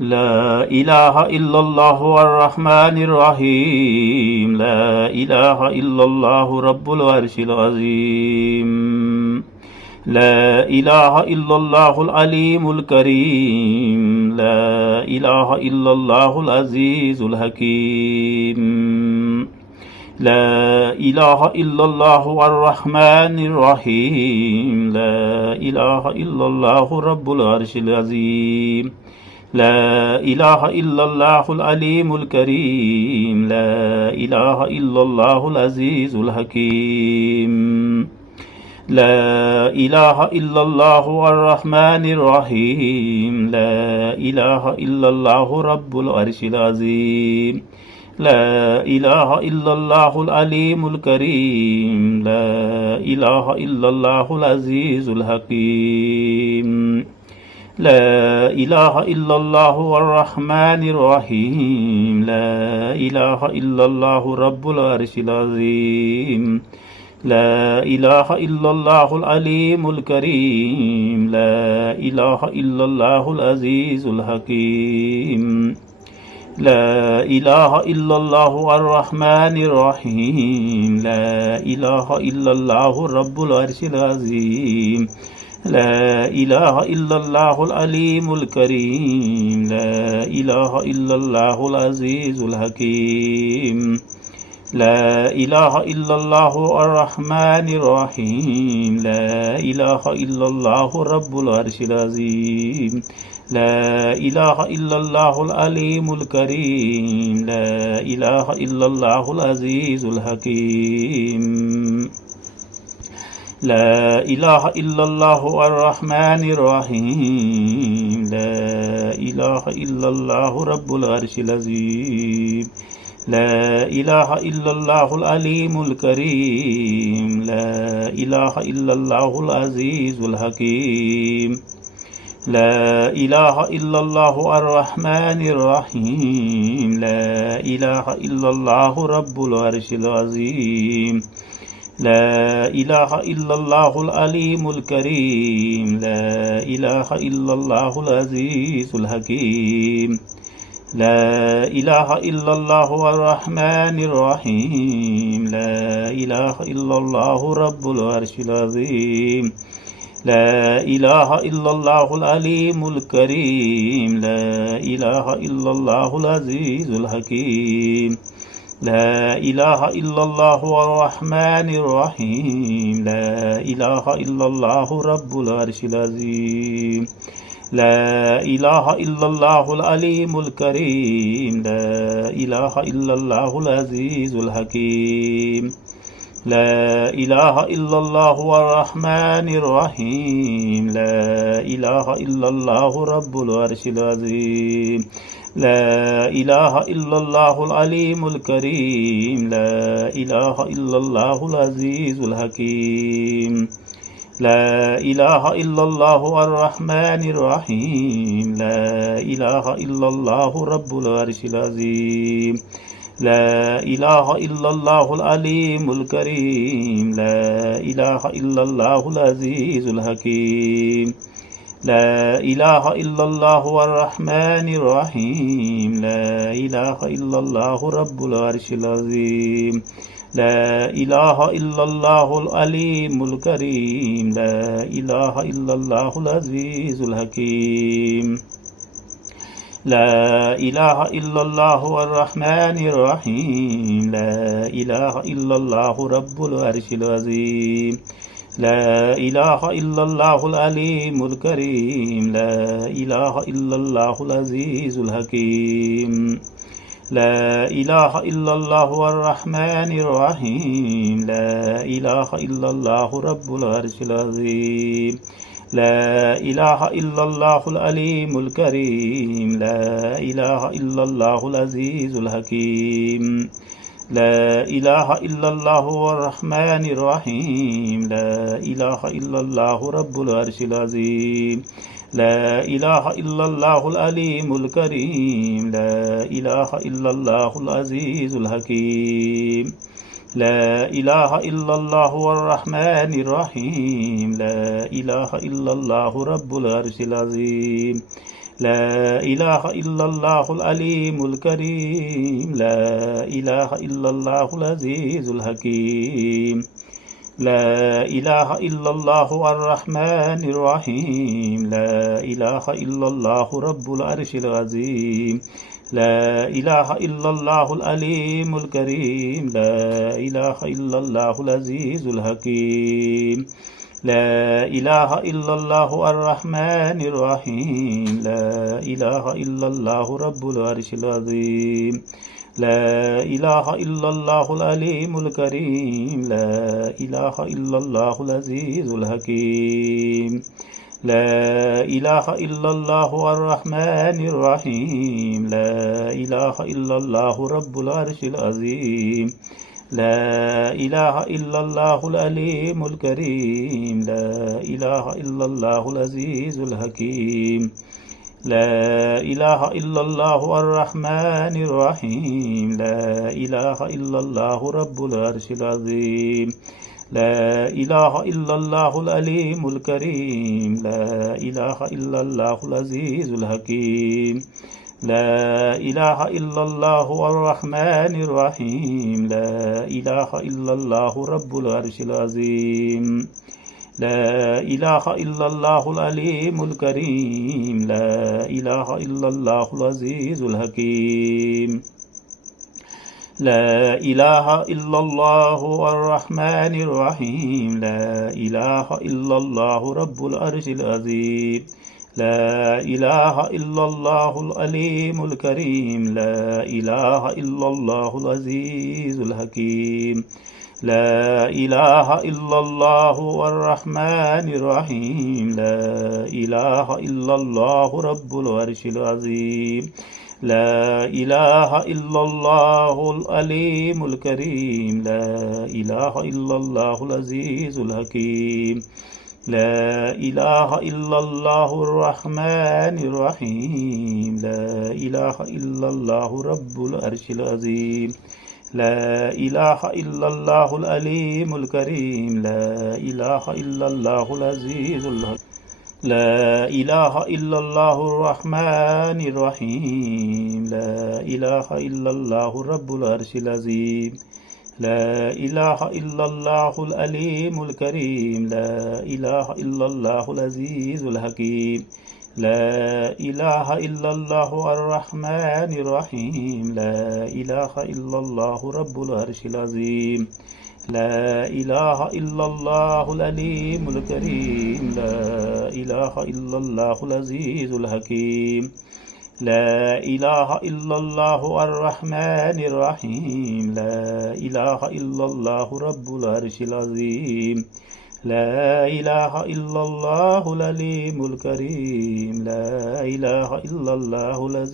لا إله إلا الله الرحمن الرحيم. لا إله إلا الله رب العرش العظيم. لا إله إلا الله العليم الكريم. لا إله إلا الله العزيز الحكيم. لا إله إلا الله الرحمن الرحيم. لا إله إلا الله رب العرش العظيم. لا إله إلا الله العليم الكريم. لا إله إلا الله العزيز الحكيم. لا إله إلا الله الرحمن الرحيم. لا إله إلا الله رب العرش العظيم. لا إله إلا الله العليم الكريم. لا إله إلا الله العزيز الحكيم. لا إله إلا الله الرحمن الرحيم. لا إله إلا الله رب العرش العظيم. لا إله إلا الله العليم الكريم. لا إله إلا الله العزيز الحكيم. لا إله إلا الله الرحمن الرحيم. لا إله إلا الله رب العرش العظيم. لا إله إلا الله العليم الكريم. لا إله إلا الله العزيز الحكيم. لا إله إلا الله الرحمن الرحيم. لا إله إلا الله رب العرش العظيم. لا إله إلا الله العليم الكريم. لا إله إلا الله العزيز الحكيم. لا إله إلا الله الرحمن الرحيم. لا إله إلا الله رب العرش العظيم. لا إله إلا الله العليم الكريم. لا إله إلا الله العزيز الحكيم. لا إله إلا الله الرحمن الرحيم. لا إله إلا الله رب العرش العظيم. لا إله إلا الله العليم الكريم. لا إله إلا الله العزيز الحكيم. لا إله إلا الله الرحمن الرحيم. لا إله إلا الله رب العرش العظيم. لا إله إلا الله العليم الكريم. لا إله إلا الله العزيز الحكيم. لا إله إلا الله الرحمن الرحيم. لا إله إلا الله رب العرش العظيم. لا إله إلا الله العليم الكريم. لا إله إلا الله العزيز الحكيم. لا إله إلا الله الرحمن الرحيم. لا إله إلا الله رب العرش العظيم. لا إله إلا الله العليم الكريم. لا إله إلا الله العزيز الحكيم. لا إله إلا الله الرحمن الرحيم. لا إله إلا الله رب العرش العظيم. لا إله إلا الله العليم الكريم. لا إله إلا الله العزيز الحكيم. لا إله إلا الله الرحمن الرحيم. لا إله إلا الله رب العرش العظيم. لا إله إلا الله العليم الكريم. لا إله إلا الله العزيز الحكيم. لا إله إلا الله الرحمن الرحيم. لا إله إلا الله رب العرش العظيم. لا إله إلا الله العليم الكريم. لا إله إلا الله العزيز الحكيم. لا إله إلا الله الرحمن الرحيم. لا إله إلا الله رب العرش العظيم. لا إله إلا الله العليم الكريم. لا إله إلا الله العزيز الحكيم. لا إله إلا الله الرحمن الرحيم. لا إله إلا الله رب العرش العظيم. لا إله إلا الله العليم الكريم. لا إله إلا الله العزيز الحكيم. لا إله إلا الله الرحمن الرحيم. لا إله إلا الله رب العرش العظيم. لا إله إلا الله العليم الكريم لا إله إلا الله العزيز الحكيم لا إله إلا الله الرحمن الرحيم لا إله إلا الله رب العرش العظيم لا إله إلا الله العليم الكريم لا إله إلا الله العزيز الحكيم لا إله إلا الله الرحمن الرحيم لا إله إلا الله رب العرش العظيم لا إله إلا الله العليم الكريم لا إله إلا الله العزيز الحكيم لا إله إلا الله الرحمن الرحيم لا إله إلا الله رب العرش العظيم لا إله إلا الله العليم الكريم لا إله إلا الله العزيز الحكيم لا إله إلا الله الرحمن الرحيم لا إله إلا الله رب العرش العظيم لا إله إلا الله العليم الكريم لا إله إلا الله العزيز الحكيم لا إله إلا الله الرحمن الرحيم لا إله إلا الله رب العرش العظيم لا إله إلا الله العليم الكريم لا إله إلا الله العزيز الحكيم لا إله إلا الله الرحمن الرحيم لا إله إلا الله رب العرش العظيم لا إله إلا الله العليم الكريم لا إله إلا الله العزيز الحكيم لا إله إلا الله الرحمن الرحيم لا إله إلا الله رب العرش العظيم لا إله إلا الله العليم الكريم لا إله إلا الله العزيز الحكيم لا إله إلا الله الرحمن الرحيم لا إله إلا الله رب العرش العظيم لا إله إلا الله العليم الكريم لا إله إلا الله العزيز الحكيم لا إله إلا الله الرحمن الرحيم لا إله إلا الله رب العرش العظيم لا إله إلا الله العليم الكريم لا إله إلا الله العزيز الحكيم لا إله إلا الله الرحمن الرحيم لا إله إلا الله رب العرش العظيم لا إله إلا الله العليم الكريم لا إله إلا الله العزيز الحكيم لا إله إلا الله الرحمن الرحيم لا إله إلا الله رب العرش العظيم لا إله إلا الله العليم الكريم لا إله إلا الله العزيز